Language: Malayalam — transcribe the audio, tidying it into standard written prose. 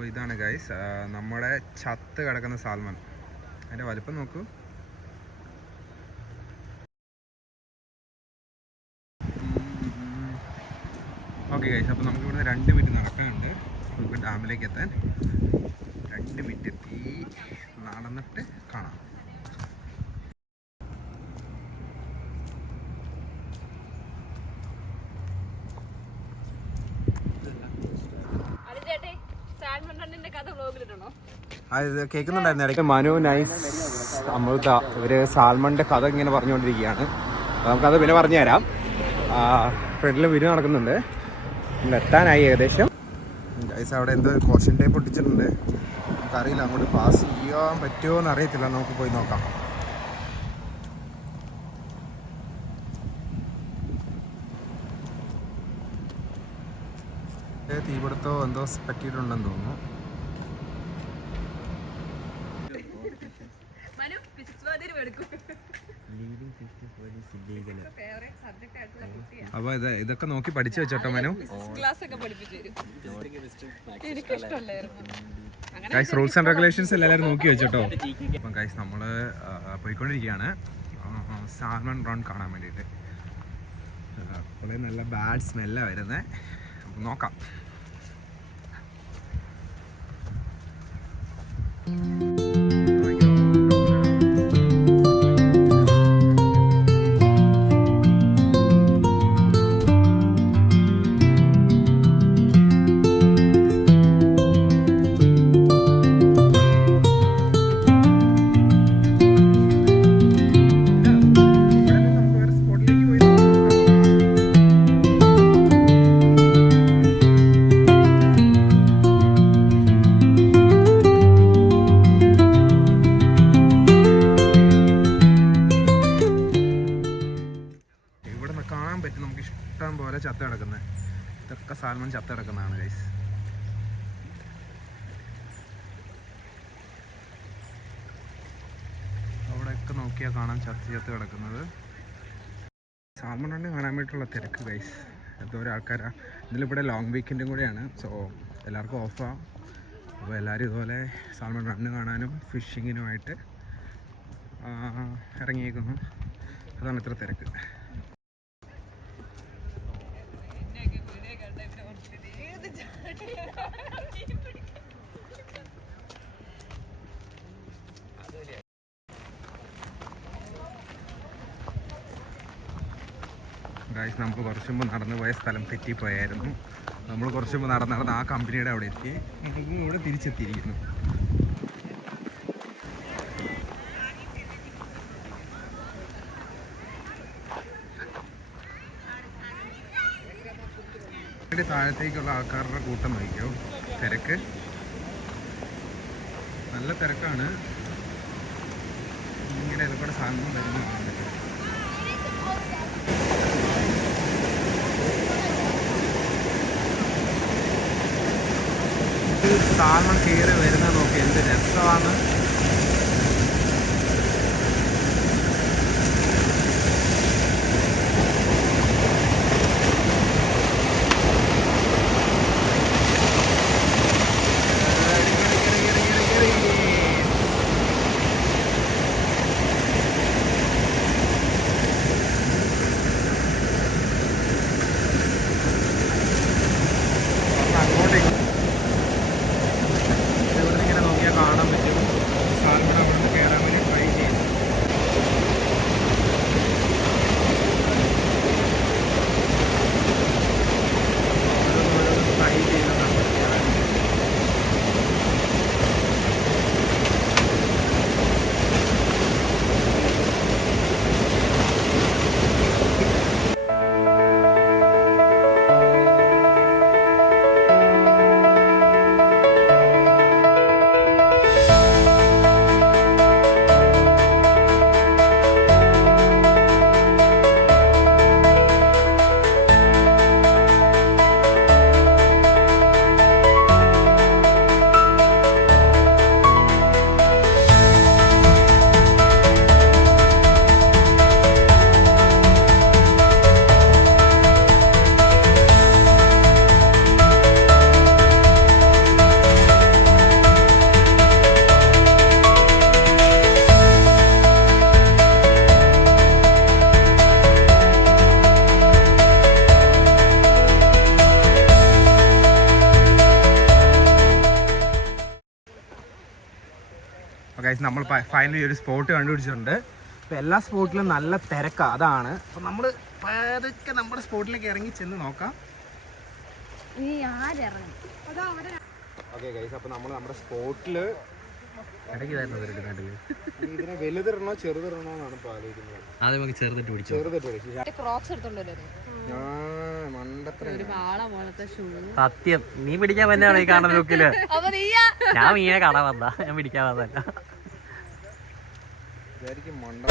അപ്പോൾ ഇതാണ് ഗൈസ് നമ്മുടെ ചത്ത് കിടക്കുന്ന സാൽമൺ. അതിൻ്റെ വലിപ്പം നോക്കൂ. ഓക്കെ ഗൈസ്, അപ്പോൾ നമുക്ക് ഇവിടുന്ന് 2 മിനിറ്റ് നടക്കാനുണ്ട് നമുക്ക് ഡാമിലേക്ക് എത്താൻ. 2 മിനിറ്റ് നടന്നിട്ട് കാണാം. അത് കേൾക്കുന്നുണ്ടായിരുന്നു ഇടയ്ക്ക്. മനു, നൈസ്, അമൃത ഇവർ സാൽമണിൻ്റെ കഥ ഇങ്ങനെ പറഞ്ഞുകൊണ്ടിരിക്കുകയാണ്. നമുക്കത് പിന്നെ പറഞ്ഞു തരാം. ഫ്രണ്ടിൽ വിരു നടക്കുന്നുണ്ട്. നമ്മൾ എത്താനായി ഏകദേശം. ഗൈസ് അവിടെ എന്തോ ഒരു കോഷൻ ടേപ്പ് പൊട്ടിച്ചിട്ടുണ്ട്. നമുക്കറിയില്ല, അങ്ങോട്ട് പാസ് ചെയ്യാൻ പറ്റുമോ എന്ന് അറിയത്തില്ല. നമുക്ക് പോയി നോക്കാം. തീപിടുത്തോ എന്തോ പറ്റിയിട്ടുണ്ടെന്ന് തോന്നുന്നു. അപ്പൊ ഇതൊക്കെ നോക്കി പഠിച്ചു വെച്ചോട്ടോ Manu. Guys rules and regulations എല്ലാവരും നോക്കി വെച്ചോട്ടോ. അപ്പം ഗൈസ് നമ്മൾ പോയിക്കൊണ്ടിരിക്കുകയാണ് സാൽമൺ റൺ കാണാൻ വേണ്ടിയിട്ട്. വളരെ നല്ല ബാഡ് സ്മെല്ലാണ് വരുന്നത്. നോക്കാം. നമുക്ക് ഇഷ്ടം പോലെ ചത്ത കിടക്കുന്നത് ഇതൊക്കെ സാൽമൺ ചത്ത കിടക്കുന്നതാണ് ഗൈസ്. അവിടെയൊക്കെ നോക്കിയാൽ കാണാം ചത്ത് കിടക്കുന്നത്. സാൽമൺ റണ്ണ് കാണാൻ വേണ്ടിയിട്ടുള്ള തിരക്ക് ഗൈസ്. എന്തോരം ആൾക്കാരാണ്. ഇതിലിവിടെ ലോങ് വീക്കെൻഡും കൂടെയാണ്. സോ എല്ലാവർക്കും ഓഫാണ്. അപ്പോൾ എല്ലാവരും ഇതുപോലെ സാൽമൺ റണ്ണ് കാണാനും ഫിഷിങ്ങിനുമായിട്ട് ഇറങ്ങിയേക്കുന്നു. അതാണ് ഇത്ര തിരക്ക്. ഗൈസ് നമുക്ക് കുറച്ച് മുമ്പ് നടന്നു പോയ സ്ഥലം തെറ്റിപ്പോയായിരുന്നു. നമ്മൾ കുറച്ച് മുമ്പ് നടന്ന് ആ കമ്പനിയുടെ അവിടെ എത്തി. ഇവിടെ തിരിച്ചെത്തിയിരിക്കുന്നു. ഇവിടെ താഴത്തേക്കുള്ള ആൾക്കാരുടെ കൂട്ടം നോക്കിയോ. തിരക്ക് നല്ല തിരക്കാണ്. ഇങ്ങനെ ഇതൊക്കെ സാധനം വരുന്നുണ്ട്. സാൽമൺ കയറി വരുന്നത് നോക്കി എന്ത് രസമാണ്. കാണാൻ പറ്റും ഗൈസ് നമ്മൾ ഫൈനലി ഒരു സ്പോട്ട് കണ്ടുപിടിച്ചിട്ടുണ്ട്. അപ്പോൾ എല്ലാ സ്പോട്ടിലും നല്ല തിരക്കാണ്. അതാണ് അപ്പോൾ നമ്മൾ പതുക്കെ നമ്മുടെ സ്പോട്ടിലേക്ക് ഇറങ്ങി ചെന്ന് നോക്കാം. ഓക്കെ ഗൈസ്, അപ്പോൾ നമ്മൾ നമ്മുടെ സ്പോട്ടിൽ ഇതിനെ വലുതിടണോ ചെറുതിടണോ എന്നാണ് ഇപ്പോൾ ആലോചിക്കുന്നത്. ആദ്യം നമുക്ക് ചെറുതിട്ട് പിടിച്ചു. സത്യം നീ പിടിക്കാൻ തന്നെയാണോ ഈ കാണുന്ന ലുക്കില്? ഞാൻ മീനെ കാണാൻ വന്നാ, ഞാൻ പിടിക്കാൻ വന്നല്ല. മണ്ട